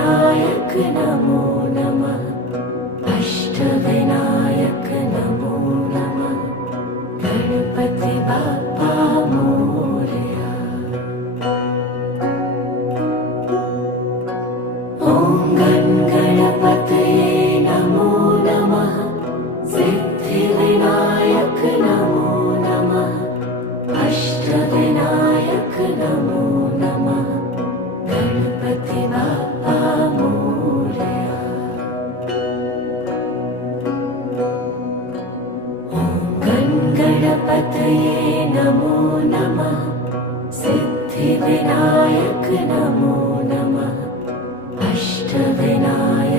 सिद्धिविनायक नमो नमः। अष्टविनायक नमो नमः। गणपति बाप्पा मोरया। ॐ गणपतये नमो नमः। सिद्धिविनायक नमो नमः। अष्टविनायक नमो नमः। गणपति बाप्पा मोरया। ॐ गणपतये नमो नमः। सिद्धिविनायक नमो नमः। अष्टविनायक